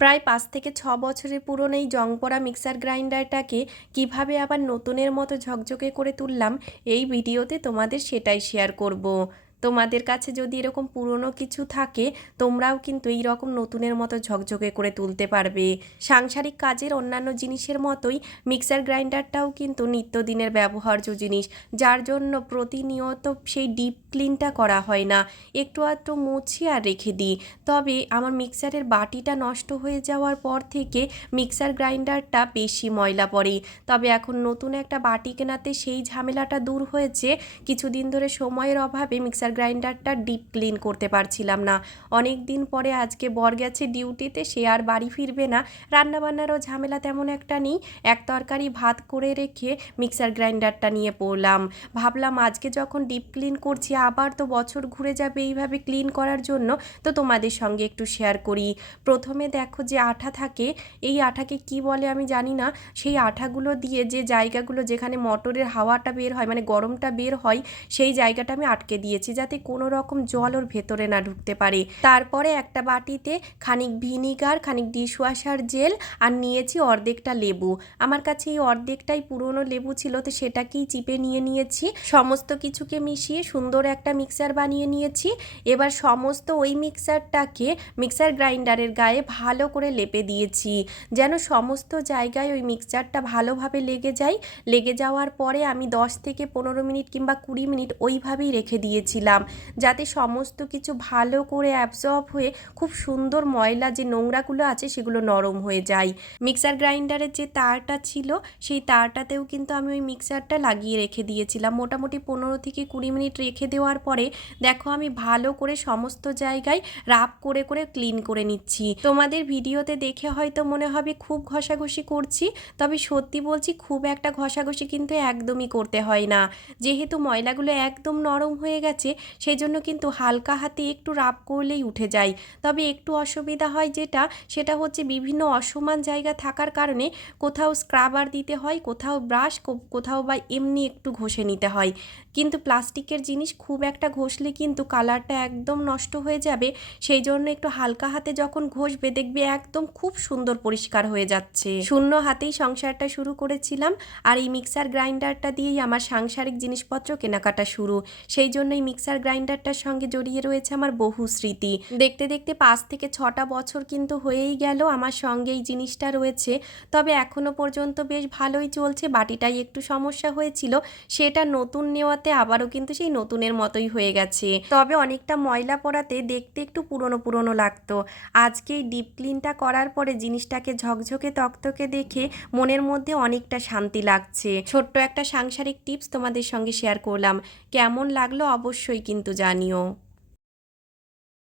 প্রায় ৫ থেকে ৬ বছরের পুরনো এই জং পড়া মিক্সার গ্রাইন্ডারটাকে কিভাবে আবার নতুনের মতো ঝকঝকে করে তুললাম, এই ভিডিওতে তোমাদের সেটাই শেয়ার করব। তোমাদের কাছে যদি এরকম পুরনো কিছু থাকে, তোমরাও কিন্তু এই রকম নতুনের মতো ঝকঝকে করে তুলতে পারবে। সাংসারিক কাজের অন্যান্য জিনিসের মতোই মিক্সার গ্রাইন্ডারটাও কিন্তু নিত্যদিনের ব্যবহার্য জিনিস, যার জন্য প্রতিনিয়ত সেই ডিপ ক্লিনটা করা হয় না, একটু আধটু মুছি আর রেখে দিই। তবে আমার মিক্সারের বাটিটা নষ্ট হয়ে যাওয়ার পর থেকে মিক্সার গ্রাইন্ডারটা বেশি ময়লা পড়ে। তবে এখন নতুন একটা বাটি কেনাতে সেই ঝামেলাটা দূর হয়েছে। কিছুদিন ধরে সময়ের অভাবে মিক্সার গ্রাইন্ডারটা ডিপ ক্লিন করতে পারছিলাম না। অনেক দিন পরে আজকে বর গেছে ডিউটিতে, সে আর বাড়ি ফিরবে না, রান্নাবান্নারও ঝামেলা তেমন একটা নেই। এক তরকারি ভাত করে রেখে মিক্সার গ্রাইন্ডারটা নিয়ে পড়লাম। ভাবলাম আজকে যখন ডিপ ক্লিন করছি, আবার তো বছর ঘুরে যাবে এইভাবে ক্লিন করার জন্য, তো তোমাদের সঙ্গে একটু শেয়ার করি। প্রথমে দেখো যে আঠা থাকে, এই আঠাকে কি বলে আমি জানি না, সেই আঠাগুলো দিয়ে যে জায়গাগুলো যেখানে মোটরের হাওয়াটা বের হয়, মানে গরমটা বের হয়, সেই জায়গাটা আমি আটকে দিয়েছি যাতে কোনো রকম জল ওর ভেতরে না ঢুকতে পারে। তারপরে একটা বাটিতে খানিক ভিনিগার, খানিক ডিশওয়াশার জেল আর নিয়েছি অর্ধেকটা লেবু। আমার কাছে এই অর্ধেকটাই পুরনো লেবু ছিল, তো সেটাকেই চিপে নিয়েছি। সমস্ত কিছুকে মিশিয়ে সুন্দর একটা মিক্সার বানিয়ে নিয়েছি। এবার সমস্ত ওই মিক্সারটাকে মিক্সার গ্রাইন্ডারের গায়ে ভালো করে লেপে দিয়েছি, যেন সমস্ত জায়গায় ওই মিক্সচারটা ভালোভাবে লেগে যায়। লেগে যাওয়ার পরে আমি 10 থেকে 15 মিনিট কিংবা 20 মিনিট ওইভাবেই রেখে দিয়েছিলাম, যাতে সমস্ত কিছু ভালো করে অ্যাবজর্ব হয়ে খুব সুন্দর ময়লা যে নোংরাগুলো আছে সেগুলো নরম হয়ে যায়। মিক্সার গ্রাইন্ডারের যে তারটা ছিল, সেই তারটাতেও কিন্তু আমি ওই মিক্সারটা লাগিয়ে রেখে দিয়েছিলাম। মোটামুটি 15 থেকে 20 মিনিট রেখে দেওয়ার পরে দেখো আমি ভালো করে সমস্ত জায়গায় রাব করে করে ক্লিন করে নিচ্ছি। তোমাদের ভিডিওতে দেখে হয়তো মনে হবে খুব ঘষাঘষি করছি, তবে সত্যি বলছি খুব একটা ঘষাঘষি কিন্তু একদমই করতে হয় না। যেহেতু ময়লাগুলো একদম নরম হয়ে গেছে, সেই জন্য কিন্তু হালকা হাতে একটু রাব করলেই উঠে যায়। তবে একটু অসুবিধা হয় সেটা হচ্ছে বিভিন্ন অসমান জায়গা থাকার কারণে কোথাও স্ক্রাবার দিতে হয়, কোথাও ব্রাশ, কোথাও বা এমনি একটু ঘষে নিতে হয়। কিন্তু প্লাস্টিকের জিনিস খুব একটা ঘষলে কিন্তু কালারটা একদম নষ্ট হয়ে যাবে, সেই জন্য একটু হালকা হাতে যখন ঘষবে দেখবে একদম খুব সুন্দর পরিষ্কার হয়ে যাচ্ছে। শূন্য হাতেই সংসারটা শুরু করেছিলাম, আর এই মিক্সার গ্রাইন্ডারটা দিয়েই আমার সাংসারিক জিনিসপত্র কেনাকাটা শুরু। সেই জন্য এই মিক্সার গ্রাইন্ডারটার সঙ্গে জড়িয়ে রয়েছে আমার বহু স্মৃতি। দেখতে দেখতে 5 থেকে 6টা বছর কিন্তু হয়েই গেল আমার সঙ্গে এই জিনিসটা রয়েছে। তবে এখনো পর্যন্ত বেশ ভালোই চলছে। বাটিটাই একটু সমস্যা হয়েছিল, সেটা নতুন নেওয়াতে আবারও কিন্তু সেই নতুনের মতোই হয়ে গেছে। তবে অনেকটা ময়লা পড়াতে দেখতে একটু পুরনো পুরনো লাগতো। আজকে এই ডিপ ক্লিনটা করার পরে জিনিসটাকে ঝকঝকে তকতকে দেখে মনের মধ্যে অনেকটা শান্তি লাগছে। ছোট্ট একটা সাংসারিক টিপস তোমাদের সঙ্গে শেয়ার করলাম, কেমন লাগলো অবশ্যই কিন্তু জানিও।